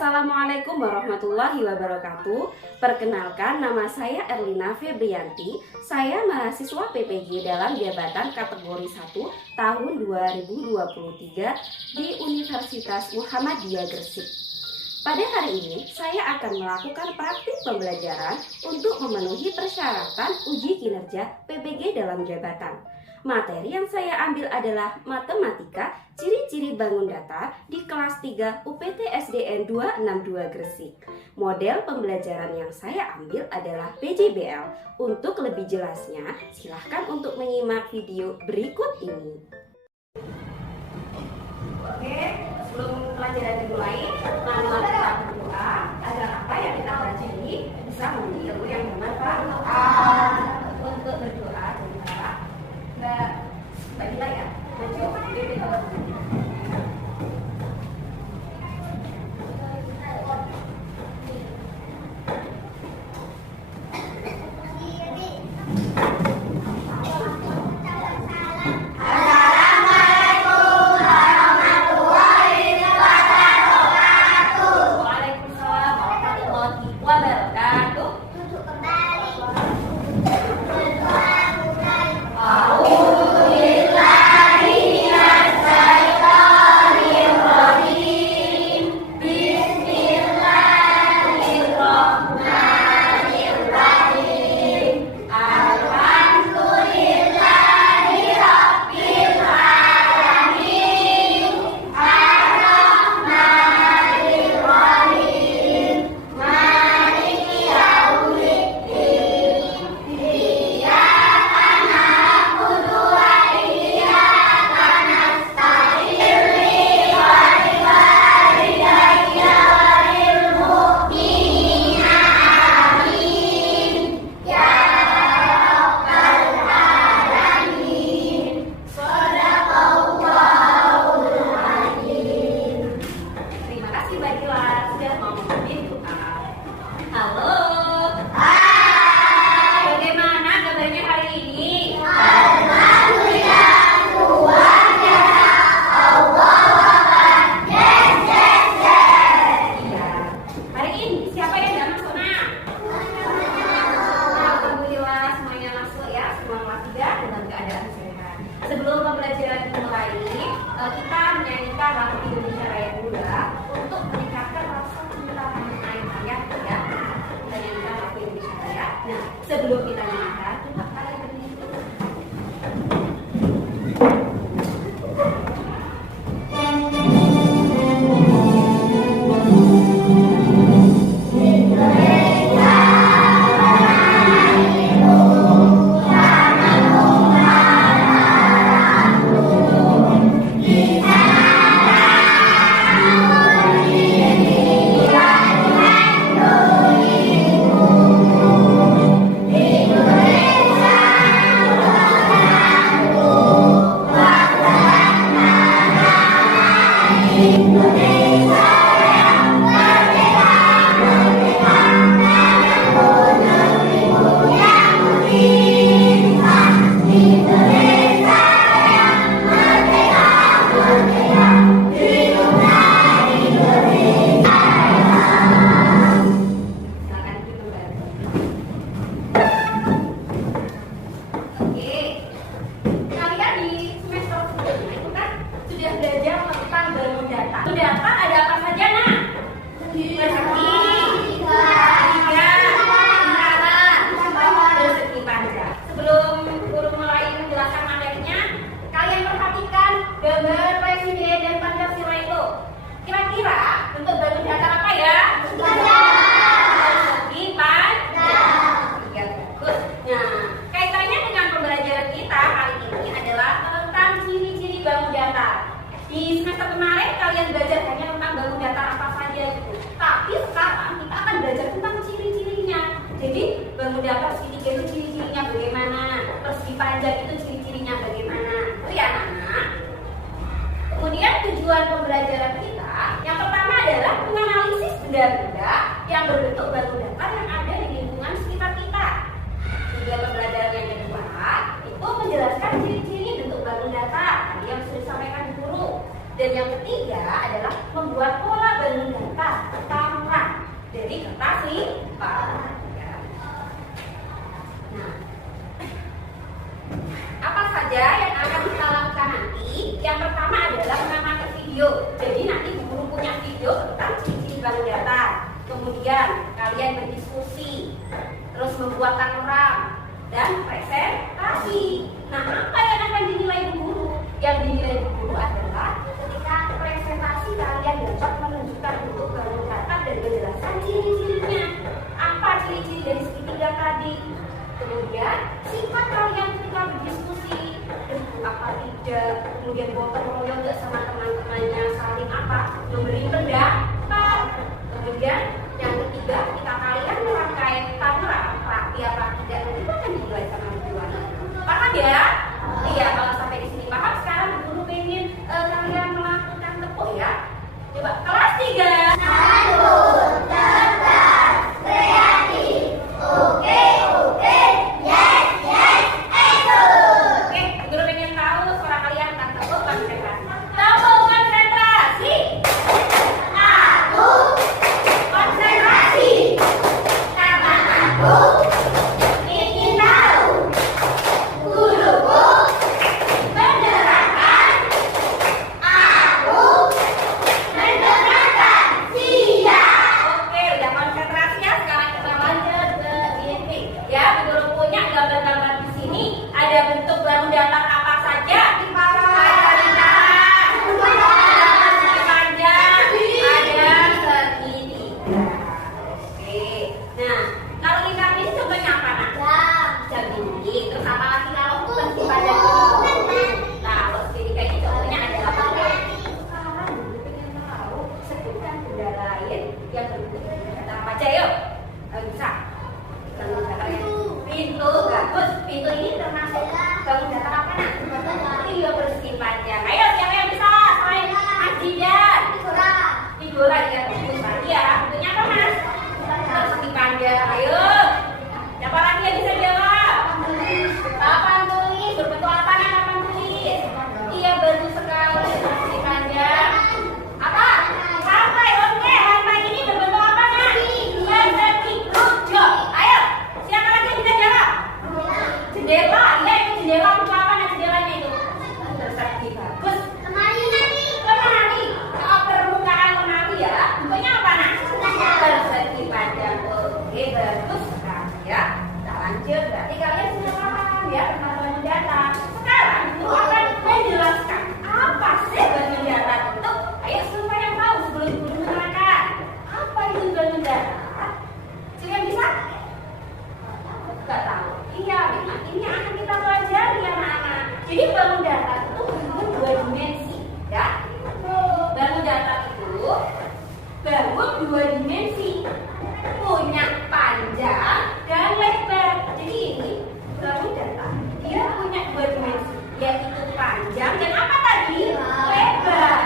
Assalamualaikum warahmatullahi wabarakatuh. Perkenalkan, nama saya Erlina Febrianti. Saya mahasiswa PPG dalam jabatan kategori 1 tahun 2023 di Universitas Muhammadiyah Gresik. Pada hari ini, saya akan melakukan praktik pembelajaran untuk memenuhi persyaratan uji kinerja PPG dalam jabatan. Materi yang saya ambil adalah Matematika, Ciri-ciri Bangun Datar di kelas 3 UPT SDN 262 Gresik. Model pembelajaran yang saya ambil adalah PJBL. Untuk lebih jelasnya, silahkan untuk menyimak video berikut ini. Oke, sebelum pelajaran dimulai, marilah kita berdoa agar apa yang kita pelajari bisa menjadi ilmu yang bermanfaat. Untuk berdoa dari Mbak Dila ya, maju kita menyanyikan lagu Indonesia Raya dulu ya, untuk meningkatkan rasa cinta tanah air ya. Kita nyanyikan lagu Indonesia Raya. Nah, sebelum kita nyanyikan, kita kalian berdiri dulu. Gambar Presiden dan Pancasila itu kira-kira bentuk bangun datar apa ya? Persegi panjang. Ya, bagus. Nah, kaitannya dengan pembelajaran kita kali ini adalah tentang ciri-ciri bangun datar. Di semester kemarin kalian belajar hanya tentang bangun datar apa saja gitu. Tapi sekarang kita akan belajar tentang ciri-cirinya. Jadi bangun datar segitiga itu ciri-cirinya bagaimana? Persegi panjang itu ciri-cirinya bagaimana? Itu ya anak-anak. Kemudian tujuan pembelajaran kita yang pertama adalah menganalisis benda-benda yang berbentuk batu datar yang ada di lingkungan sekitar kita. Tujuan pembelajaran yang kedua itu menjelaskan ciri-ciri bentuk batu datar tadi yang sudah disampaikan di guru. Dan yang ketiga adalah membuat pola bangun datar tanpa dari kertas lipat. Nah, apa saja yang akan kita lakukan nanti? Yang pertama adalah mengamati video. Jadi nanti guru punya video tentang ciri-ciri bangun datar. Kemudian kalian berdiskusi, terus membuat tangram dan presentasi. Nah, apa yang akan dinilai guru? Yang dinilai guru adalah ketika presentasi kalian dapat menunjukkan bentuk bangun datar dan menjelaskan ciri-cirinya. Apa ciri-ciri dari segitiga tadi? Kemudian sifat kalian ketika berdiskusi, apa tidak, kemudian gotong royong nggak sama teman-temannya, saling memberi pendapat. Kemudian yang ketiga, kita kalian merangkai tangram rapi apa tidak, nanti itu akan dinilai sama guru. Paham ya? Iya, kalau sampai di sini paham. Sekarang guru pengen kalian melakukan tepuk ya. Coba kelas 3. Santun, cerdas, kreatif. Oke, yes, Oke, guru pengen tahu suara kalian akan tepuk konsentrasi. Tepuk konsentrasi. Aku konsentrasi karena aku ingin tahu. Guruku menerangkan, aku mendengarkan. Siap. Oke, udah konsentrasi ya. Sekarang kita lanjut ke meeting. Ya, guru punya gambar-gambar di sini. Ada bentuk bangun datar apa saja? Ada lingkaran, ada segi panjang, ada segitiga. Oke. Nah, kalau lingkaran ini contohnya apa, Nak? Jam dinding. Terus apa lagi kalau segi panjang ini? Nah, kalau segitiga ini contohnya adalah apa? Sekarang guru pengen tahu sebutkan benda lain yang berbentuk datar apa aja, yuk. Bisa. Bangun datar ya. Pintu, bagus. Pintu ini termasuk bangun datar apa, Nak? Iya, persegi panjang. Ayo, siapa yang bisa? Selain Mas Jidan. Figura juga bagus lagi ya. Bentuknya apa, Mas? Persegi panjang. Ayo. Siapa lagi yang bisa jawab? Papan tulis. Berbentuk apa, Nak? Papan tulis. Iya, bagus sekali. Persegi panjang. Apa? Lantai. Oke, lantai ini berbentuk apa, Nak? Persegi. Good job. Ayo. Siapa lagi yang bisa jawab? Jendela. Iya, itu jendela. Bentuk apa, Nak? Jendelanya itu persegi. Bagus. Lemari. Oh, permukaan lemari ya. Bentuknya apa, Nak? Persegi panjang. Oke, bagus sekali ya. Kita lanjut. Berarti kalian sudah paham ya tentang bangun datar. Sekarang guru akan menjelaskan apa sih bangun datar itu. Ayo semua yang tahu sebelum guru menerangkan. Apa itu bangun datar? Siapa yang bisa? Gak tahu. Iya, memang ini akan kita pelajari anak-anak. Jadi bangun datar itu bangun 2 dimensi, ya. Bangun datar itu bangun 2 dimensi, punya panjang dan lebar. Jadi ini bangun datar, dia punya 2 dimensi, yaitu panjang dan apa tadi? Lebar.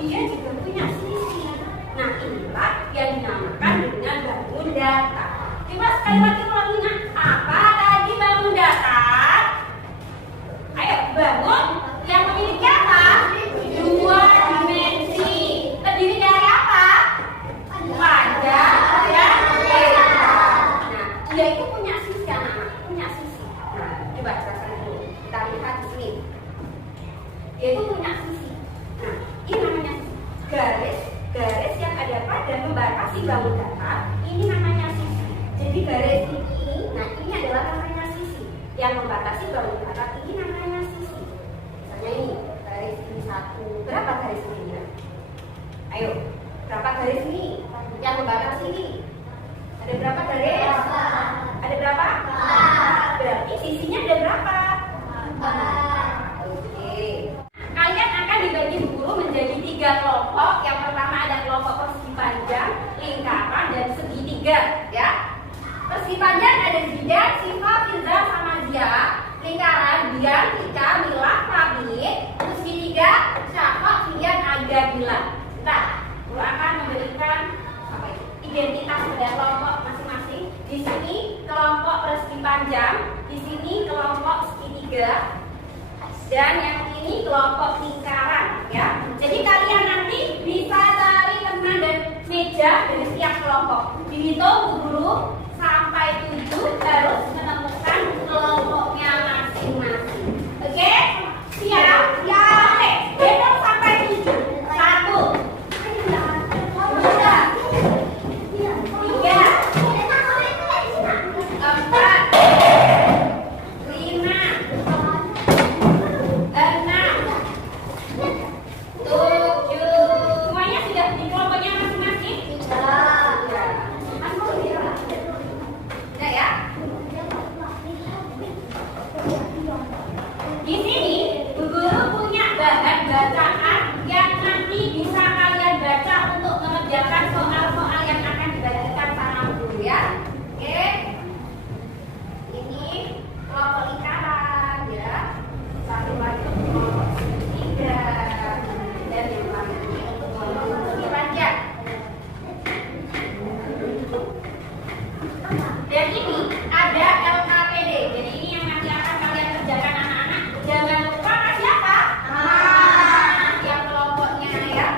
Dia juga punya sisi. Nah, inilah yang dinamakan dengan bangun datar. Coba sekali lagi ulanginya. Apa tadi bangun datar? Ayo, bangun yang memiliki apa? 2 dimensi. Terdiri dari apa? Panjang dan lebar. Nah, dia itu punya sisi, anak-anak. Punya sisi. Nah, coba jelaskan dulu. Kita lihat di sini. Dia itu punya sisi. Nah, ini namanya sisi. Garis yang ada pada membatasi bangun datar, ini namanya sisi. Jadi garis ini, nah ini adalah namanya sisi. Yang membatasi bangun datar, ini namanya sisi. Misalnya ini, garis ini 1. Berapa garis ini? Ayo, berapa garis ini? Yang membatasi ini. Ada berapa garis? Ada berapa? Berarti sisinya ada berapa? Oke. Kalian akan dibagi guru menjadi 3 kelompok. Yang pertama ada kelompok persegi panjang, lingkaran, dan segitiga, ya. Persegi panjang ada Zidan, Siva, Firza, sama Zia. Lingkaran Dian, Tika, Mila, Fabi. Segitiga Syafa, Fian, Aga, Bila. Nah, guru akan memberikan identitas pada kelompok masing-masing. Di sini kelompok persegi panjang, di sini kelompok segitiga, dan yang ini kelompok lingkaran, ya. C Jadi kalian nanti bisa cari teman dan meja dari setiap kelompok. Dihitung Bu Guru sampai 7 harus menemukan kelompoknya masing-masing. Oke? Siap? Ya. Oke. Hitung sampai 7. 1, 2, 3, 4, 5, 6, 7. Semuanya sudah di kelompoknya masing-masing? Sudah ya? Di sini Bu Guru punya bahan bacaan yang nanti bisa kalian baca untuk mengerjakan soal-soal yang akan dibagikan sama Bu Guru ya. Oke. Ini kelompok lingkaran ya. Satu lagi untuk kelompok segitiga dan yang lain ini untuk kelompok segi panjang. Dan ini ada LKPD. Jadi ini yang nanti akan kalian kerjakan anak-anak. Jangan lupa kasih apa? Yang kelompoknya ya.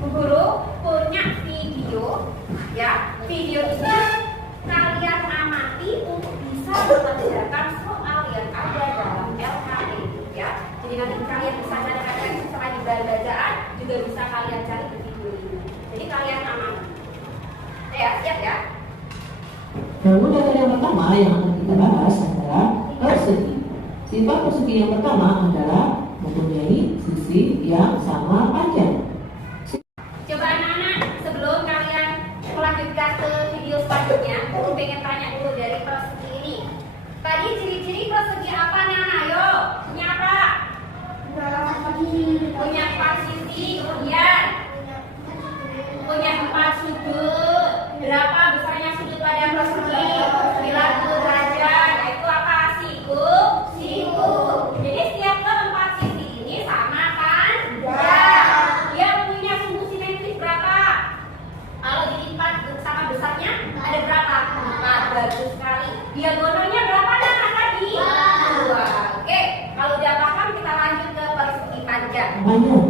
Bu Guru punya video ya. Video ini kalian amati untuk bisa mengerjakan soal yang ada dalam LKPD ya. Jadi nanti kalian bisa cari-cari selain di bahan bacaan juga bisa kalian cari di video ini. Jadi kalian amati. Ya, siap ya. Namun data yang pertama yang akan kita bahas adalah persegi. Sifat persegi yang pertama adalah mempunyai sisi yang sama panjang. Coba anak-anak sebelum kalian melanjutkan ke video selanjutnya, aku pengen tanya dulu dari persegi ini. Tadi ciri-ciri persegi apa Nana? Ayo, punya apa? Punya 4 sisi, kemudian punya 4 sudut. Berapa besarnya sudut pada persegi? 90 derajat. Yaitu apa? Siku. Jadi setiap keempat sisi ini sama kan? Ya. Dia punya sumbu simetris berapa? Kalau dilipat sama besarnya ada berapa? 4. Bagus sekali. Diagonalnya berapa Nana tadi? 2. Oke. Kalau udah paham kita lanjut ke persegi panjang. Panjang.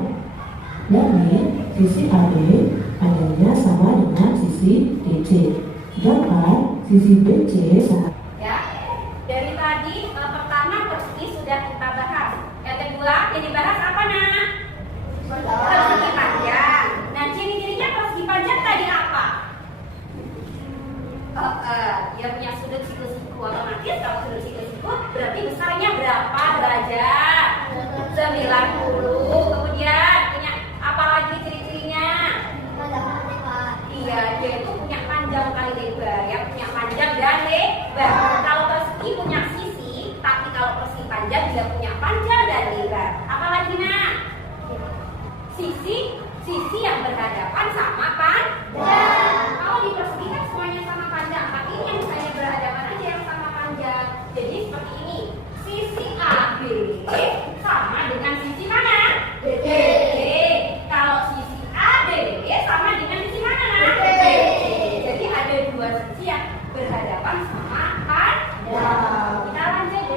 Yakni sisi AB panjangnya sama dengan sisi DC. Sedangkan sisi BC sama. Ya. Dari tadi pertama persegi sudah kita bahas. Yang kedua yang dibahas apa Nana? Persegi panjang. Nah ciri-cirinya persegi panjang tadi apa? Dia punya sudut siku-siku. Otomatis kalau sudut siku-siku berarti besarnya berapa derajat? 90. Kemudian punya apa lagi ciri-cirinya? Iya, dia itu punya panjang kali lebar. Ya, punya panjang dan lebar. Kalau persegi punya sisi, tapi kalau persegi panjang dia punya panjang dan lebar. Apalagi Nak? Sisi yang berhadapan sama panjang. Kalau di persegi kan semuanya sama panjang, tapi ini yang hanya berhadapan aja yang sama panjang. Jadi seperti ini. Sisi AB sama dengan sisi mana? BD. Kalau sisi AB sama dengan sisi mana Nak? BD. Jadi ada 2 sisi yang berhadapan sama panjang. Kita lanjut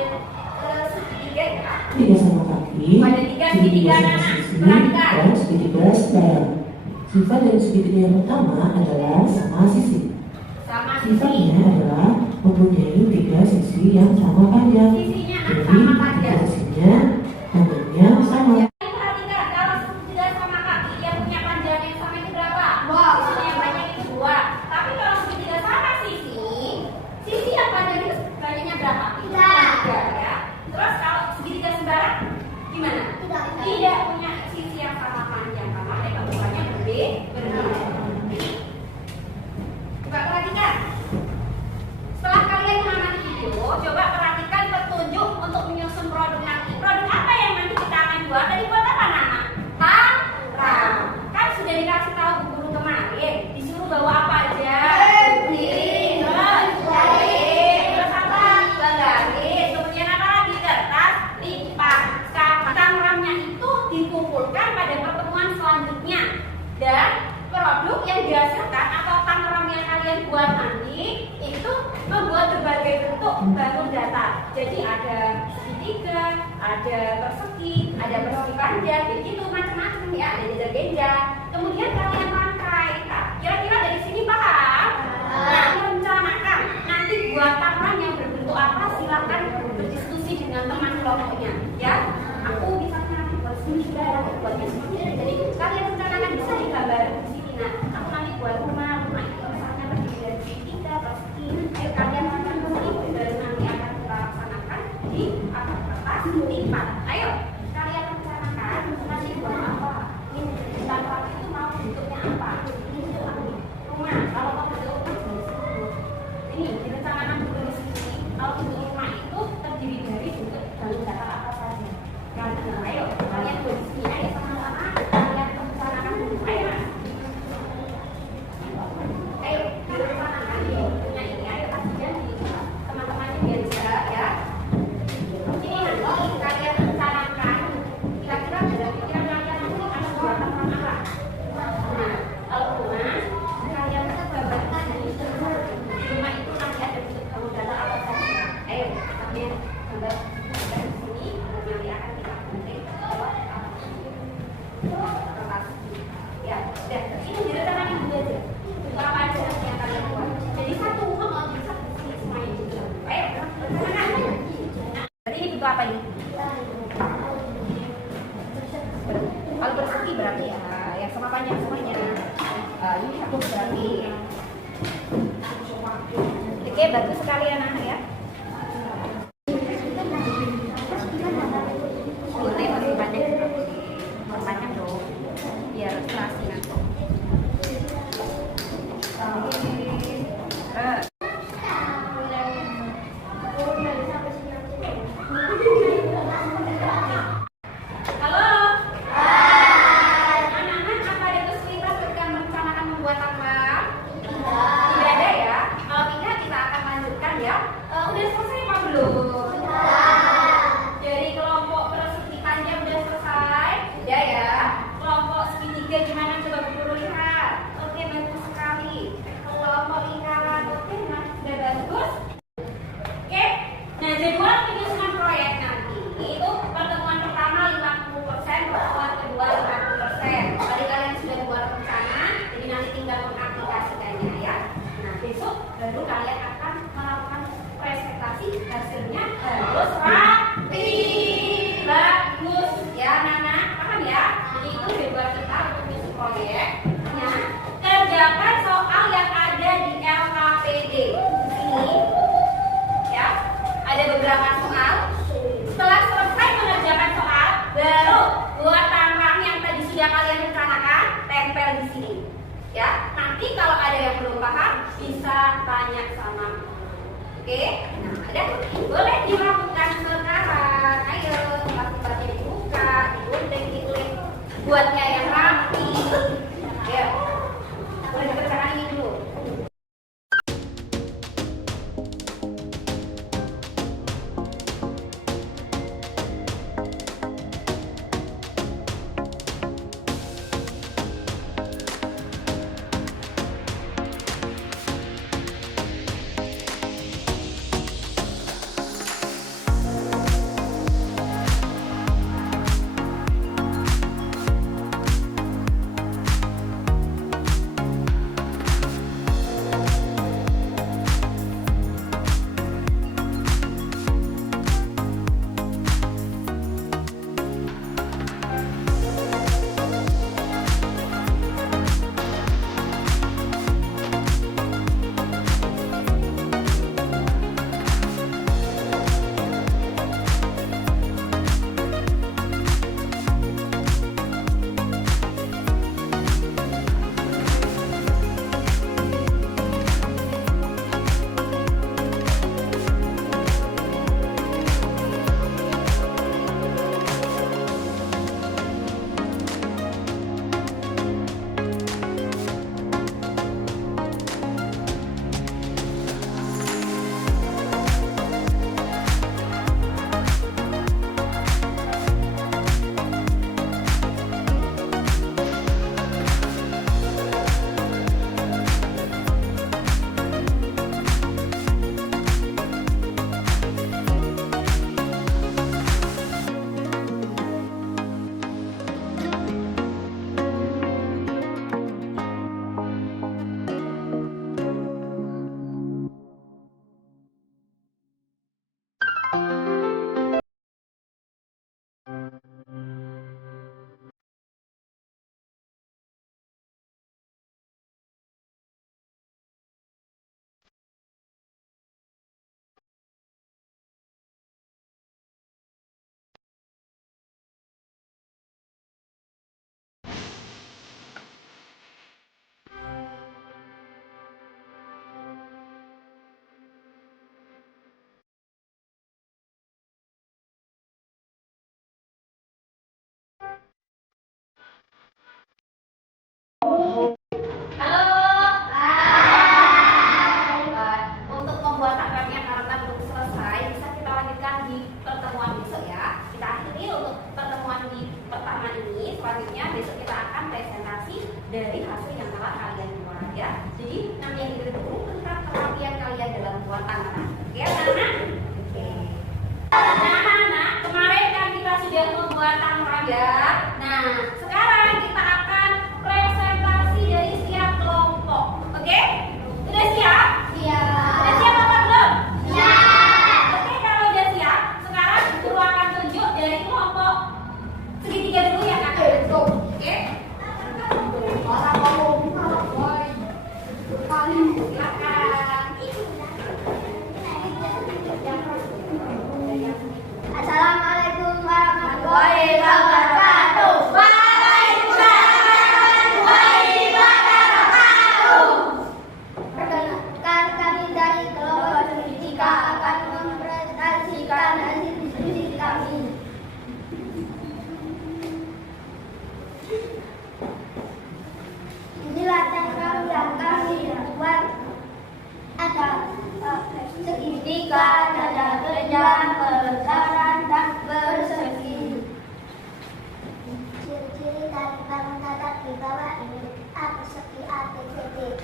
ke segitiga ya. Tiga sama kaki. Ada 3 segitiga Nana. Perhatikan. Dan segitiga sedang. Sifat dari segitiga yang pertama adalah sama sisi. Sama sisi. Sifatnya adalah mempunyai 3 sisi yang sama panjang. Sisinya Jadi sama panjang. sisinya panjangnya sama. Perhatikan kalau segitiga sama kaki dia punya panjang yang sama itu berapa? Sisi yang banyak itu 2. Tapi kalau segitiga sama sisi yang panjang itu banyaknya berapa? 3 ya. Terus kalau segitiga sembarang gimana? Tidak punya sisi yang sama panjang karena mereka bukannya berbeda. Coba perhatikan. Setelah kalian mengamati video, coba perhatikan bangun datar. Jadi ada segitiga, ada persegi, ada persegi panjang, jadi itu macam-macam ya, ada jeda-jeda. Kemudian kalian pakai. Nah, kira-kira dari sini paham? Nah, rencanakan nanti buat taman yang berbentuk apa, silakan berdiskusi dengan teman kelompoknya. Ya, aku misalnya buat sini juga ya, buatnya seperti ini. Jadi kalian rencanakan bisa digambar di sini. Nah, aku nanti buat rumah itu misalnya berdiri dari segitiga, persegi. Ayo kalian akan berdiri dan nanti akan kita laksanakan di atas kertas lipat. Ayo, kalian rencanakan nanti buat apa? Ini tanpa itu mau bentuknya apa? Ini rumah. Kalau mau bentuk ini direncanakan bentuk di sini. Kalau bentuk rumah itu terdiri dari bentuk bangun datar apa saja. Ayo, kalian buat di sini. Ayo sama-sama kalian rencanakan bentuk. Ayo. Ayo, direncanakan bentuknya ini. Ayo kasihan di teman-temannya biar bisa ya. Ini nanti kalian rencanakan kira-kira dalam pikiran kalian nanti ada dua taman apa? Nah, kalau rumah kalian gambarkan di rumah itu nanti ada bentuk bangun datar apa saja. Ayo, kalian gambar di sini nanti akan kita ketik lewat kertas. Ya, dan ini direncanakan dulu aja. Untuk apa aja nanti yang kalian buat. Jadi satu mau bisa di sini semuanya juga. Ayo, rencanakan. Berarti ini bentuk apa ini? Kalau persegi berarti ya, yang sama panjang semuanya. Ini satu berarti. Oke, bagus sekali anak-anak ya. Boleh masih panjang seperti panjang dong, biar terasi nanti. Halo. Anak-anak, apa ada kesulitan ketika merencanakan membuat apa? Tidak ada ya. Kalau tidak kita akan lanjutkan ya. Udah selesai apa belum? Dari kelompok persegi panjang udah selesai. Ya ya. Kelompok segitiga gimana coba guru lihat. Oke, bagus sekali. Kelompok lingkaran oke, nah sudah bagus. Oke. Nah, jadwal penyusunan proyek nanti itu pertemuan pertama 50%, pertemuan kedua 50%. Tadi kalian sudah buat rencana, jadi nanti tinggal mengaplikasikannya ya. Nah, besok baru kalian akan melakukan presentasi, hasilnya harus rapi, bagus ya Nana, paham ya? Jadi itu jadwal kita untuk menyusun proyek. Ya, kerjakan soal yang ada di LKPD ini ya. Ada beberapa soal. Setelah selesai mengerjakan soal, baru buat tampang yang tadi sudah kalian rencanakan, tempel di sini. Ya, nanti kalau ada yang belum paham bisa tanya sama. Oke? Nah, ada boleh dilakukan sekarang. Ayo, tempat-tempatnya dibuka, digunting, diklik. Buatnya yang rapi. Ya. Boleh dikerjakan ini dulu. Tiga dada berjalan berlentaran dan bersegi. Ciri-ciri dari bangun datar di bawah ini A persegi ABCD.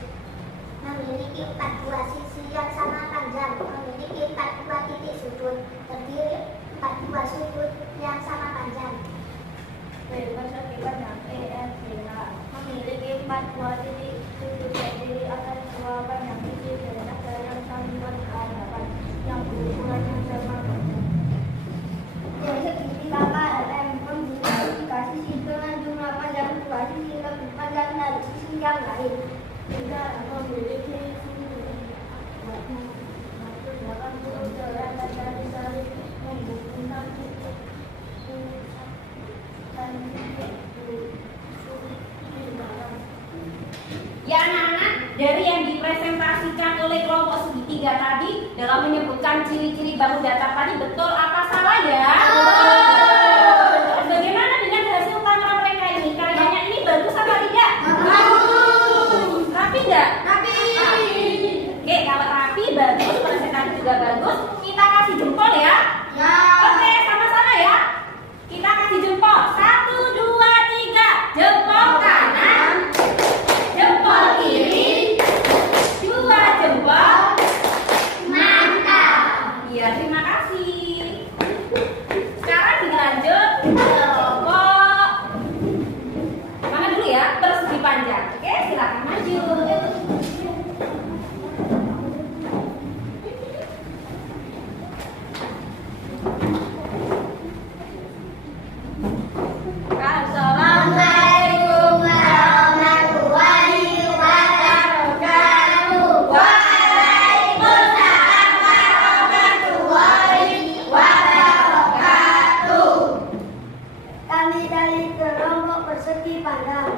Memiliki 4 buah sisi yang sama panjang, memiliki 4 buah titik sudut, terdiri 4 buah sudut yang sama panjang. B persegi panjang EFGH memiliki 4 buah titik sudut, terdiri atas 2 panjang sisi dan ada yang saling berhadapan yang berukuran yang sama panjang. D segitiga KLM memiliki 3 sisi dengan jumlah panjang 2 sisi lebih panjang dari sisi yang lain. Tiga memiliki sudut 180 derajat dari saling menghubungkan titik dan titik di dalam. Ya anak-anak, dari yang dipresentasikan oleh kelompok segitiga tadi dalam menyebutkan ciri-ciri bahu datar tadi betul apa salah ya? Betul. Bagaimana dengan hasil tanggal mereka ini? Karyanya ini bagus apa tidak? Bagus. Rapi nggak? Rapi. Oke, kalau rapi bagus, presentasi juga bagus, kita kasih jempol ya. Ya. Oke, sama-sama ya. Kita kasih jempol. 1, 2, 3. Jempol kanan. Jempol kiri, 2 jempol. Mantap. Iya, terima kasih. Sekarang dilanjut kelompok mana dulu ya? Persegi panjang. Oke, silakan maju. Assalamualaikum warahmatullahi wabarakatuh. Waalaikumsalam warahmatullahi wabarakatuh. Kami dari kelompok persegi panjang.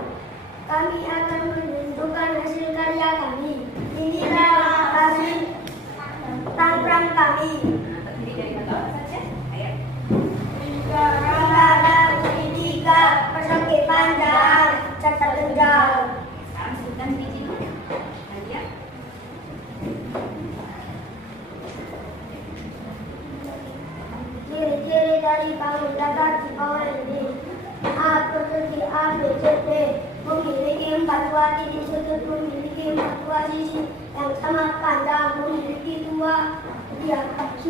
Kami akan menunjukkan hasil karya kami. Inilah hasil tangkrang kami. Terdiri dari satu saja. Ayo. Tiga persegi panjang serta tunggal. Sekarang sebutkan ciri-cirinya. Nadia. Ciri-ciri dari bangun datar di bawah ini. A persegi ABCD memiliki 4 buah titik sudut, memiliki 4 buah sisi yang sama panjang, memiliki 2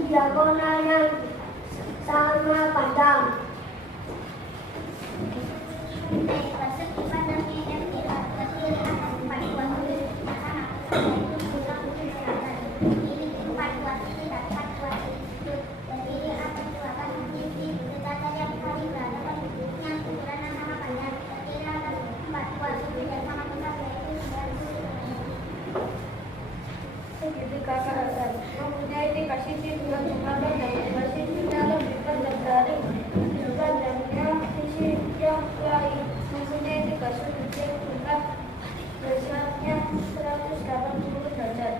diagonal yang sama panjang. Persegi panjang EFGH terdiri atas 4 buah sudut yang sama panjang, memiliki 4 buah sisi dan 4 buah titik sudut, terdiri atas 2 panjang sisi datar yang saling berhadapan dengan ukuran yang sama panjang, terdiri atas 4 buah sudut yang sama besar yaitu 9 sudut. Segitiga KLM mempunyai 3 sisi dengan jumlah panjang 2 sisi yang lebih panjang dari panjangnya sisi yang lain, mempunyai 3 sudut yang jumlah besarnya 180 derajat.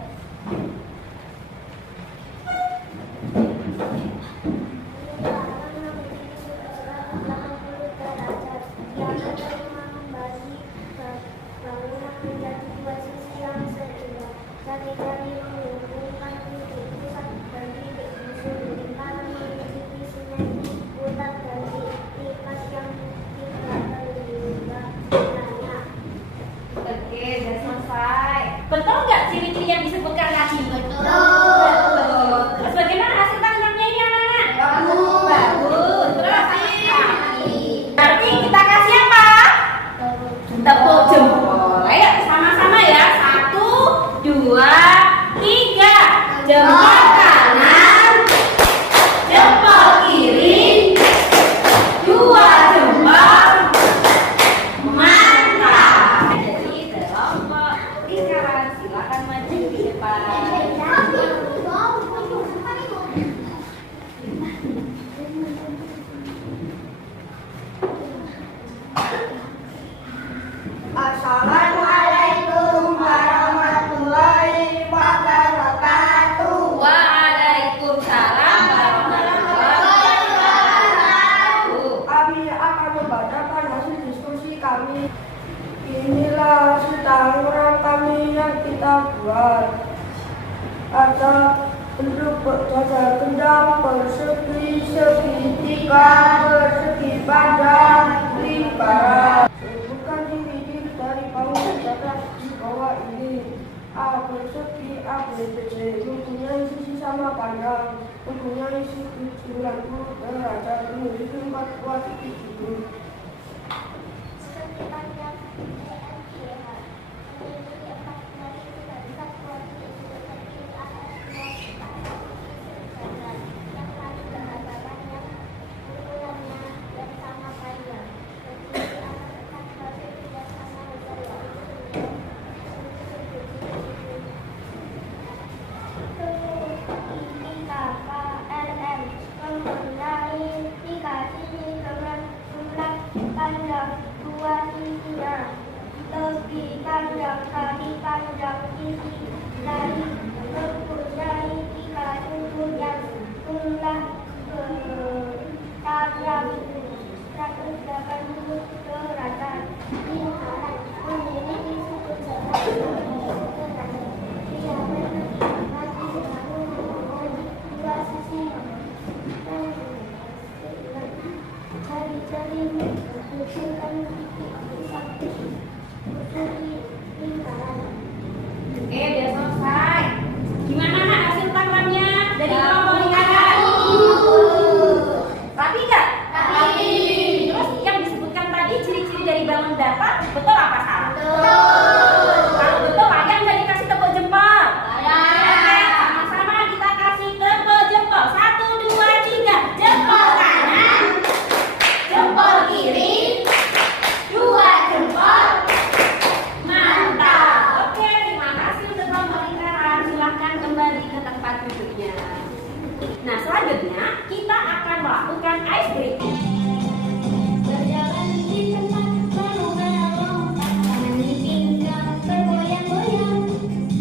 Oke, sudah selesai. Betul nggak ciri-ciri yang disebutkan tadi? Betul. Terus bagaimana hasil tangkrangnya ini anak-anak? Bagus. Bagus. Terus berarti kita kasih apa? Tepuk jempol. Ayo sama-sama ya. 1, 2, 3. Jempol kanan. Jempol kiri. 2 jempol. Mantap. Jadi kelompok lingkaran silakan maju di depan. Assalamualaikum warahmatullahi wabarakatuh. Waalaikumsalam warahmatullahi wabarakatuh. Kami akan membacakan hasil diskusi kami. Inilah hasil tangkrang kami yang kita buat. Ada Bentuk dada gendang persegi segitiga persegi panjang lingkaran. Bukan dibidik dari bawah dada di bawah ini. A persegi ABC mempunyai sisi sama panjang, mempunyai sisi 90 derajat, memiliki 4 buah titik itu. Lebih panjang kaki panjang sisi dari mempunyai 3 sudut yang jumlah panjang 180 derajat. Lingkaran memiliki sudut derajat. Dia memiliki dua sisi. Jari-jari menunjukkan Udah selesai. Gimana nak hasil tangkapannya dari kelompok lingkaran? Rapi nggak? Rapi. Terus yang disebutkan tadi ciri-ciri dari bangun datar betul apa salah? Betul. Kalau betul ada nggak dikasih tepuk jempol? Ada. Sama-sama kita kasih tepuk jempol. 1, 2, 3. Jempol kanan, jempol kiri, 2 jempol. Mantap. Oke, terima kasih untuk kelompok lingkaran. Silahkan kembali ke tempat duduknya. Nah, selanjutnya kita akan melakukan ice breaking. Berjalan di tempat berlomba-lomba, tangan di pinggang bergoyang-goyang,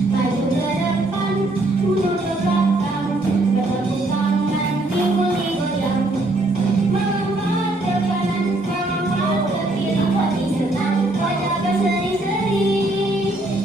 maju ke depan, mundur ke belakang, bertepuk tangan digoyang-goyang, melompat ke kanan, melompat ke kiri, hati senang, wajah berseri-seri.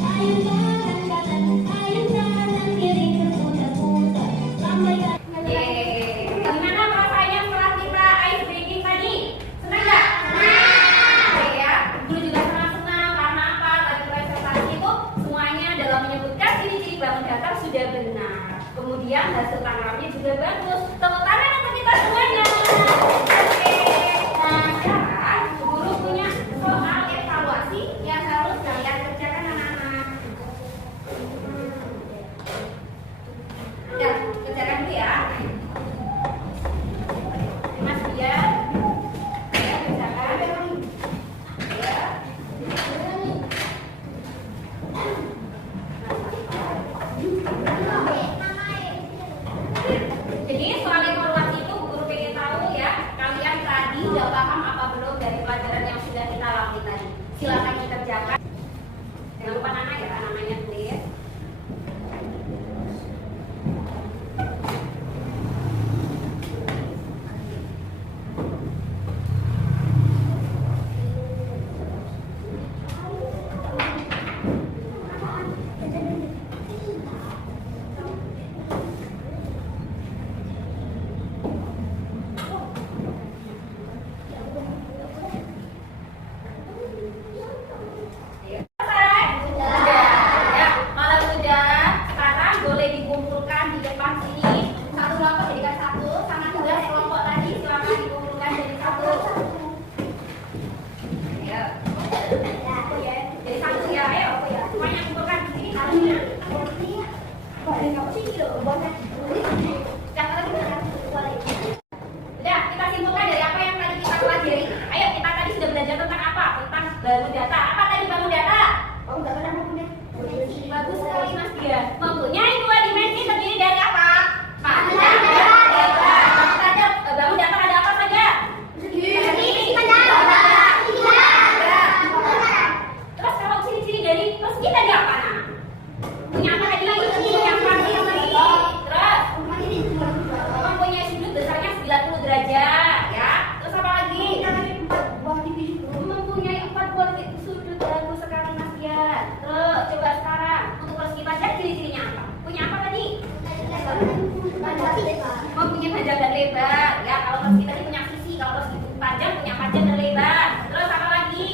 Ayun kanan, ayun kanan kiri, berputar-putar, lambaikan. Yeay. Gimana perasaannya setelah kita ice breaking tadi? Senang nggak? Senang. Oke ya. Dulu juga senang-senang karena apa? Tadi presentasi itu semuanya dalam menyebutkan ciri-ciri bangun datar sudah benar. Kemudian hasil tangkapannya juga bagus. Tepuk tangan untuk kita semuanya. Oke. Nah sekarang guru punya soal evaluasi yang harus kalian kerjakan anak-anak. Ya, kerjakan dulu ya. Mas Biar, ya kerjakan. Ya. Jadi soal evaluasi itu guru pengen tahu ya, kalian tadi udah paham apa belum dari pelajaran yang sudah kita lalui tadi. Silakan dikerjakan. Jangan lupa nama ya, namanya please. Mempunyai panjang dan lebar. Ya, kalau pers kita ini punya sisi, kalau pers itu panjang punya panjang dan lebar. Terus apa lagi?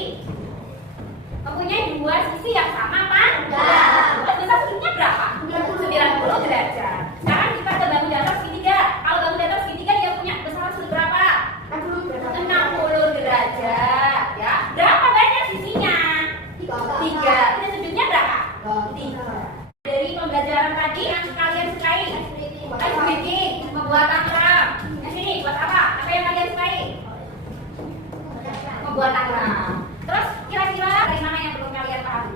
Mempunyai dua sisi yang sama panjang. Terus besar segitinya berapa? 90 derajat. Sekarang kita ke bangun datar segitiga. Kalau bangun datar segitiga dia punya besaran sudut berapa? 60 derajat. Ya, berapa banyak sisinya? 3. Ini sudutnya berapa? 3. Dari pembelajaran tadi yang kalian sukai, ice breaking, membuat akram. Yang sini buat apa? Apa yang kalian sukai? Membuat akram. Terus kira-kira dari mana yang perlu kalian pahami?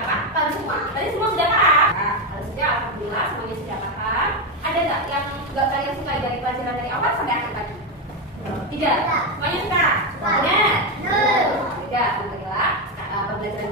Apa? Kalian semua? Tadi semua sudah paham? Nah, kalau sudah, alhamdulillah semuanya sudah paham. Ada nggak yang nggak kalian sukai dari pelajaran dari awal sampai akhir tadi? Tidak. Semuanya suka? Benar. Tidak. Alhamdulillah pembelajaran